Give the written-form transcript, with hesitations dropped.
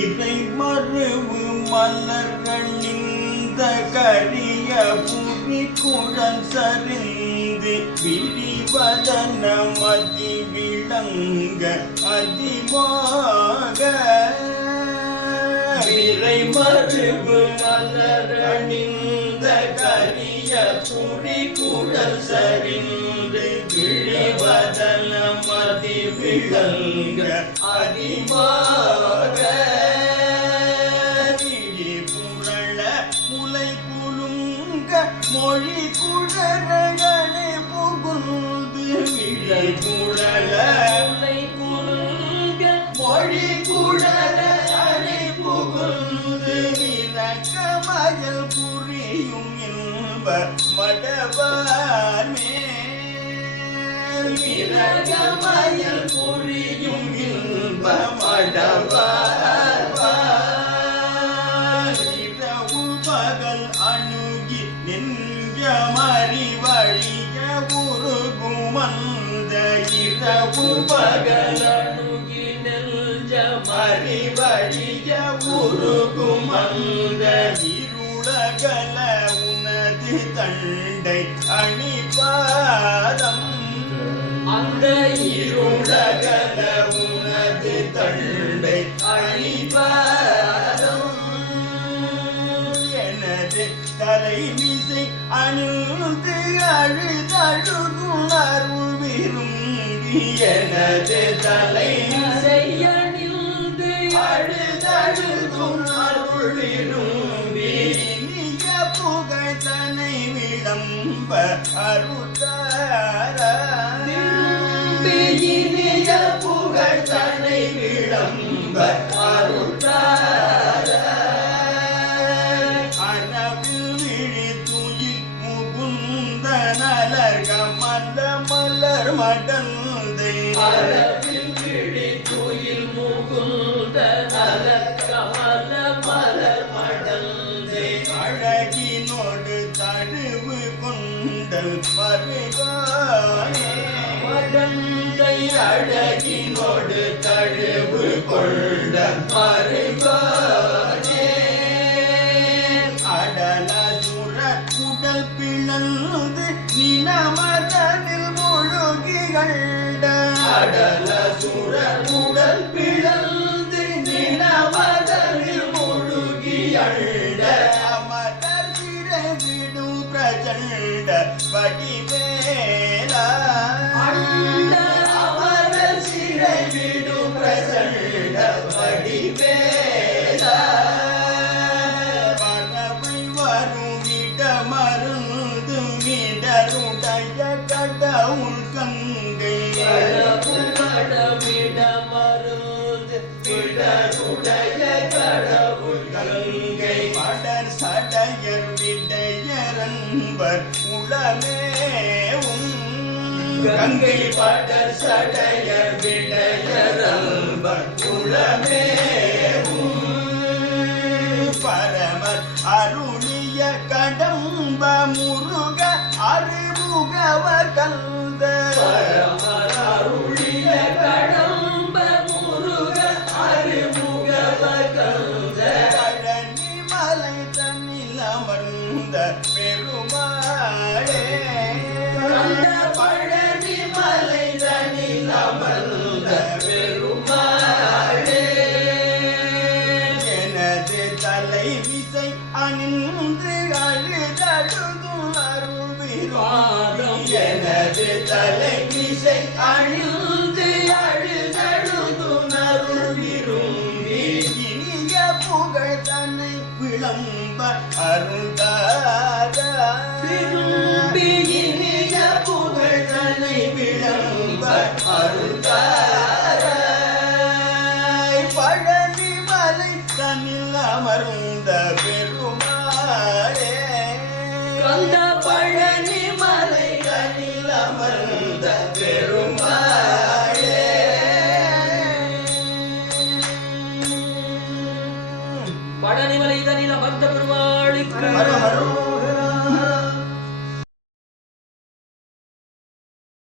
இறை மருவு மலர்களிந்த கரிய புரி குழல் சரிந்து விரிவதன மதி விளங்க அதிமாக இறை மருவு மலரணிந்த கரிய புரி குழல் சரிந்து விரிவதன மதி விளங்க அதிமாக மொழி குழறகளை புகுந்து விழை குழல மொழி குழறகளை புகுந்து விளக்கமயல் புரியும் இன்ப மடவார் மேல் விளக்கமயல் புரியும் இன்ப மடவார் இரவு பகல் அணுகி நெஞ்சமறி வழிய உருகும் அந்த இரவு பகல் அணுகி நெஞ்சமறி வழிய உருகும் அந்த இருளகல உனது தண்டை அணிபாதம் அந்த இருளகல உனது தண்டை அணிபாதம் தலைமிசை அணிந்து அழுதழுகும் அருள் விரும்பி எனது தலைமிசை அணிந்து அழுதழுகும் அருள் விரும்பி இனிய புகழ் தனை விளம்ப அருள்தார இனிய புகழ் தனை விளம்ப அருள்தார மலர் மடந்தை அரவில் விழி துயில் முகுந்த நலர் கமல மலர் மடந்தை அழகினோடு தழுவு கொண்டல் மருகானே மடந்தை அழகினோடு தழுவு கொண்ட மருகானே அடல சுர குடல் பிளந்து நினமதனில் முழுகிகண்ட அடல சுர குடல் பிளந்து நினமதனில் முழுகியண்ட அமரர் சிறை விடும் பிரச்சண்ட வடிவேலா அமரர் சிறை விடும் பிரச்சண்ட வடிவேலா கடவுள் கங்கை கடவிட மருது விடருடைய கடவுள் கங்கை படர் சடையர் விடையரன்பர் உளமேவும் கங்கை படர் சடையர் விடையரன்பர் உளமேவும் பரமர் அருளிய கடம்ப முருக அறிமுகவ கந்த பரமர் அருளிய கடம்ப முருக அறிமுகவ கந்த பழனி மலை தன்னில் அமர்ந்த பெருமாளே பழனி மலை தன்னில் அமர்ந்த பெருமாளே எனது தலை விசை அணிந்து அழுதழுதும் அருள் விரும்பி எனது தலை விசை அணிந்து அழுதழுதும் அருள் விரும்பி இனிய புகழ் தன்னை விளம்ப அருள்தார விரும்பி இனிய புகழ் தன்னை விளம்ப அருள்தார பழனி மலை தன்னில் அமர்ந்த